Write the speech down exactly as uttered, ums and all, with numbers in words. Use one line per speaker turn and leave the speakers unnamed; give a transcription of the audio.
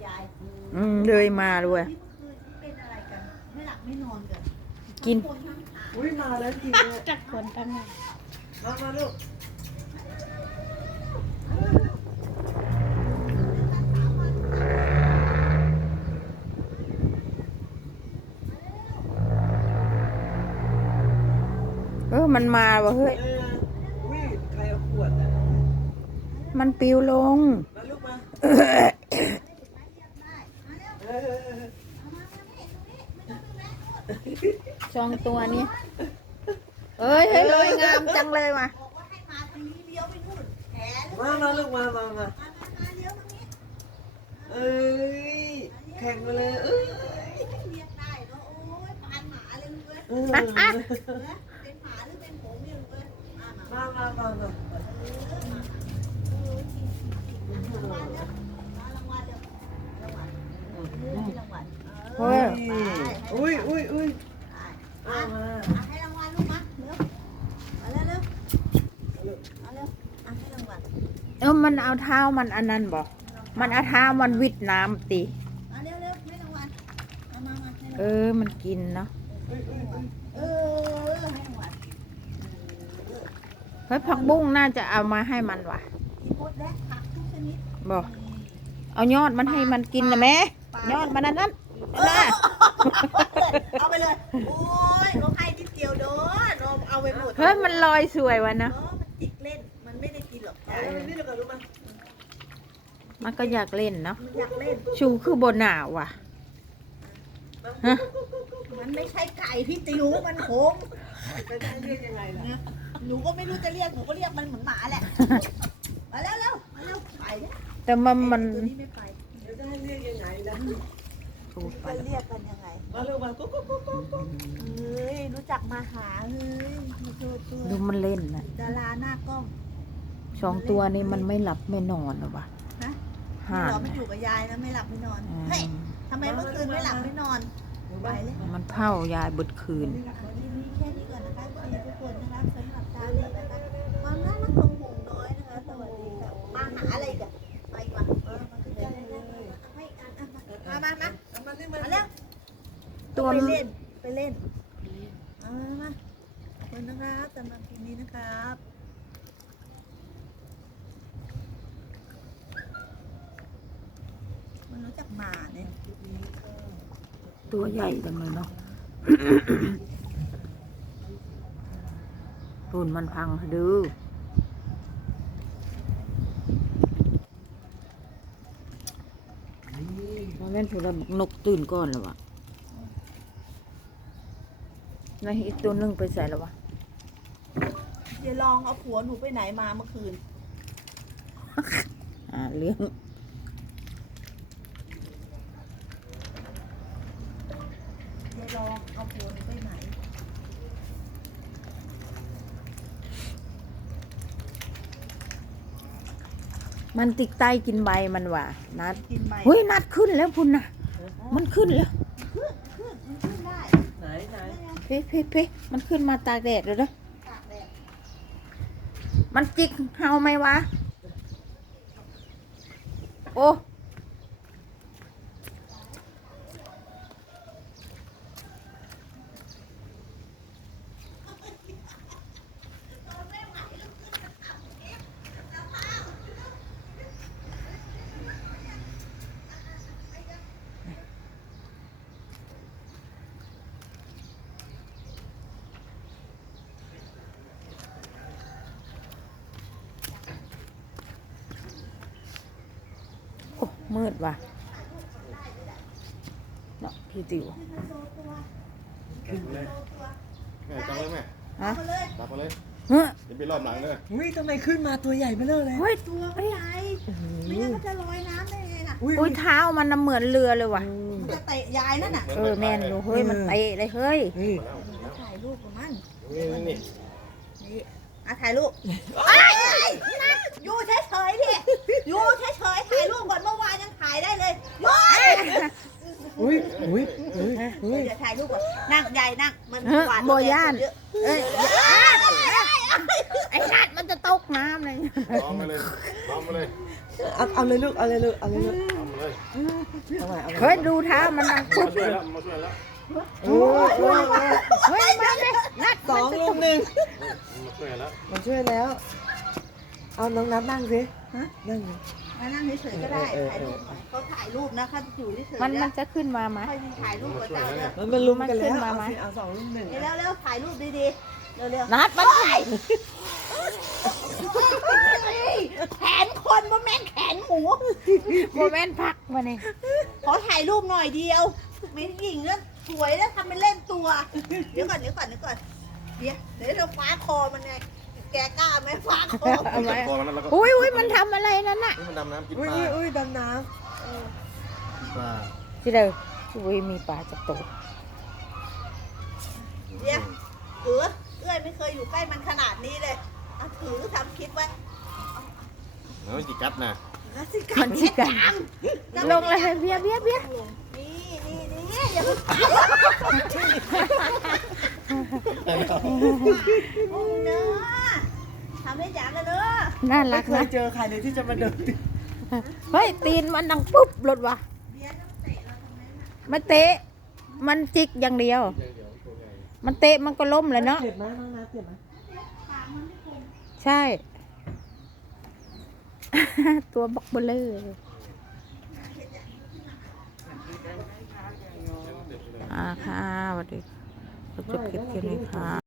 ยาย
อืมเลยมาด้วย
นี่เมื่อคืนเป็นอะไรกันไม่หลับไม่นอนกัน
กิน
ทั้งคนทั้งขา
อุ้ยมาแล้วจริงเลย
จักคนทั้งนั้น
มามาลูก
เออมันมาวะเฮ้ย
เอออุ้ยใครเอาขวดอ่ะ
มันปิวลง
มาลูกมาเออ
สองตัวนี้เอ้ยเฮ้ยเลยงามจังเลยว่ะ
บอกว่าให้มาทางนี้เลี้ยวไปนู่นแผลหรือ
มามาลูกมามามา
มามามาเลี้ยวทางนี้
เอ้ยแข่งมาเลยเอ้ย
เรียกได้เนาะโอ้ยปานหมาเลยลูกเอ้ย
เออ
เออเป็นหมาหรือเป็นผมเนี่ยลูกเอ้ยมามา
มามามามา
เออมาโอ้ยจริงๆรางวัลเด้อมารางวัลเด้อรางวัลเออให้รางวัลเออ
อุ้ยอุ้ยอุ้ย
มา
มามา
อ่ะให้รางวัลลูกมาเร็วมาเร็วเร็วเอาเร็วอ่ะให้รางวัล
เออมันเอาเท้ามันอันนั้นบอกมันเอาเท้ามันวิดน้ำตี
มาเร็วเร็วให้รางวัลเอามามาให้ราง
เอ
วัล
อมันกินเนาะ
เออให้รางวัล
เฮ้ยผักบุ้งน่าจะเอามาให้มันว่ะ
กินหมดแล้วผักทุกชนิด
บอกเอายอดมันให้มันกินนะแม่ยอดมันอันนั้นนะ
เอาไปเลย โอ้ยเราให้นิดเดียวโดนเราเอาไปหมด
เฮ้ยมันลอยสวยวะ
เนาะ
นะ
มันจิกเล่น มันไม่ได้กินหรอก
เอาเลยนี่เราก็รู้มั้ย
มันก็อยากเล่นเนาะ
มันอยากเล่น
ชูคือบนหนาวว่ะฮะ
มันไม่ใช่ไก่พี่ติวมันโคง
จะได้เรียกยังไงล่ะ
หนูก็ไม่รู้จะเรียก หนูก็เรียกมันเหมือนหมาแหละ มาแล้วเร็วมาเร็วไปเนี่ย
แต่มันมัน
ตัวนี้ไม่ไป
จะได้เรียกยังไงล่ะ
ถูกไป
จะเรียกกันยังไง
มาลูกมากุ๊กกุ๊กกุ๊กกุ๊กกุ๊ก
เฮ้ย รู้จักมาหาเฮ้ยมาโทษตัว
ดูมันเล่นนะ
ดาราหน้ากล้อง
สองตัวนี้มันไม่หลับไม่นอนหรอวะ
ฮะ
ห่า
ไม่
น
หรอไม่
นะ
อยู่กับยายนะไม่หลับไม่นอน
อืม
เฮ้ยทำไมเมื่อคืนไม่หลับไม่นอนไปเลย
มันเผายายเบิดคืน
วันนี้แค่นี้ก่อนนะคะสวัสดีทุกคนนะคะสำหรับเช้านี้นะคะความน่ารักของหงน้อยนะคะสวัสดีค่ะมาหาอะไรกันไปก่อนเออมาขึ้นได้เลยให้กันอ่ะมามามา
เอามานี่มา
มาเร็ว
ตัว
ไป
มัน
เล่นไปเล่นเอามามาขอบคุณนะครับสำหรับคลิปนี้นะครับมันรู้จักหมาเนี่ย
ตัวใหญ่จังเลยเนาะ รุ่นมันพังดื้อมันเป็นผู้ระนกตื่นก่อนหรอวะนายอีกตัวหนึงไปใส่แล้ววะ
เดี๋ยวลองเอาผัวหนูไปไหนมาเมื่อคืน
อ่าเรื่อง
เดี๋ยวลองเอาผัวหนูไปไหน
มันติดใต้กินใบมันว่ะนัด
กินใบ
เฮ้ยนัดขึ้นแล้วพุ่นนะมันขึ้นแล้ว
ขึ้นขึ้นมันขึ้นได้
ไหนไหน
เพ่เพ่เพ่มันขึ้นมาตากแดดเลยนะ
ตากแดด
มันจิกเฮาไหมวะ โอ้โอ้มืดว่ะเนาะพี่ติ๋ว
ขึ้นเลย
แม่จับเลยแม่
ฮะ
มาเลย
จับมาเลย
เฮ้ย
เดี๋ยวไปรอบหลังเลย
อุ้ยทำไมขึ้นมาตัวใหญ่มาเลยเลย
เฮ้ย
ตัวไม่ใหญ่ไม่งั้นมันจะลอยน้ำได้ไงน่ะ
อุ้ย
อุ้ยเท้ามันน่ะเหมือนเรือเลยว่ะ
มันจะเตะยายนั่นน่ะ
เออแม่นอยู่เฮ้ยมันเตะเลยเฮ้ย
นี่
ถ่ายรูปกับมัน
นี่นี่นี่
นี่อ่ะถ่ายรูปไอ้ยอยู่เฉยๆดิอยู่เฉยๆถ่ายรูปก่อนเมื่อวานยังถ่ายได้เลยหยุด
อุ้ยอุ้ยอุ้ยอุ้ย
เดี๋ยวถ่ายรูปก่อนนั่งใหญ่นั่งมัน
เฮ้ย
หวาน
โบย่าน
เยอะ
เอ้ยไอ้นัดมันจะตกน้ำเลย
ล้อมมาเลยล้อมมาเลย
เอาเอาเลยลูกเอาเลยลูกเอาเลยลูก
ล้อมมาเลย
เฮ้ยดูเท้ามันดังปุ๊
มา
บ
ช่วยแล้วมาช่วยแล้ว
โอ้ยโอ้ยโอ้ย
เฮ้ยมาเลยนัด
สองลุมหนึ่ง
มาช่วยแล้ว
มาช่วยแล้ว เอาน้องนับนั่งสินั่งเลย
มานั่งเฉยๆก็ได้ถ่ายรูปหน่อยเขาถ่ายรูปนะเขาอยู่เฉยๆ
มันมัน
นะ
จะขึ้นมาไหม
ใครมีถ่ายรูปกับเจ้าเนี่ย
มันเป็นลุมกันแล้ว
มันขึ้นมา
เอา
ไหม
สิเอาสองลุมหนึ่ง
เร็วเร็วๆถ่ายรูปดีๆเร็วๆ
นัดมัน
แขนคนบ่แม่นแขนหมู
โมเมนต์พักมาเนี่ย
ขอถ่ายรูปหน่อยเดียวไม่หญิงแล้วสวยแล้วทำเป็นเล่นตัว เดี๋ยวก่อนเดี๋ยวก่อนเดี๋ยวก่อนเดี๋ยวเดี๋ยวเราฟ้าคอมันไงแกกล้าไหมฟ้าคอ
เอาไว้
พอมันแล้วก็
อุ้ยอุ้ยมันทำอะไรนั่นน่ะ
นี่มันดำน้ำกิน
อุ้ย
ปลา
อุ้ยอุ้ยดำน้
ปลา
ที่เดิมอุ้ยมีปลาจับตัว
เดี๋ยวเออเอ้ยไม่เคยอยู่ใกล้มันขนาดนี้เลยเอาถือทำคลิปไว้
แล้วมันจิกัดนะ
แล้วสิ
มันชิกันลงเลยเบียร์เบียร์เบียร์
นี่นี่นี่อย่าเพิ่งไปโอ้ยเนอะทำให้จ๋ากันเนอะ
น่า
ำ
รั
ไม่
ก
เคย
นะ
เจอใครเลยที่จะมาเดิน
เฮ้ยตีนมันดังปุ๊บหลุดว่ะ
เบียร์ต้องเตะเราทำไมน่ะ
มันเตะมันจิกอย่างเดียว มันเตะมันก็ล้มเลยเนาะ
เจ็บไหมน้องนับเจ็บไหม
ปากมันไม่คม
ใช่ ตัวบักเบลออ่าค่ะสวัสดีจบคลิปแค่นี้ค่ะ